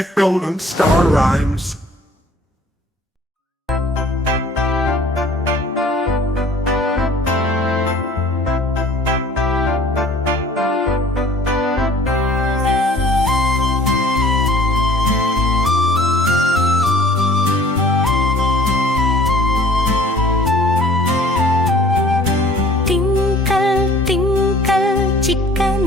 the golden star rhymes. Twinkle twinkle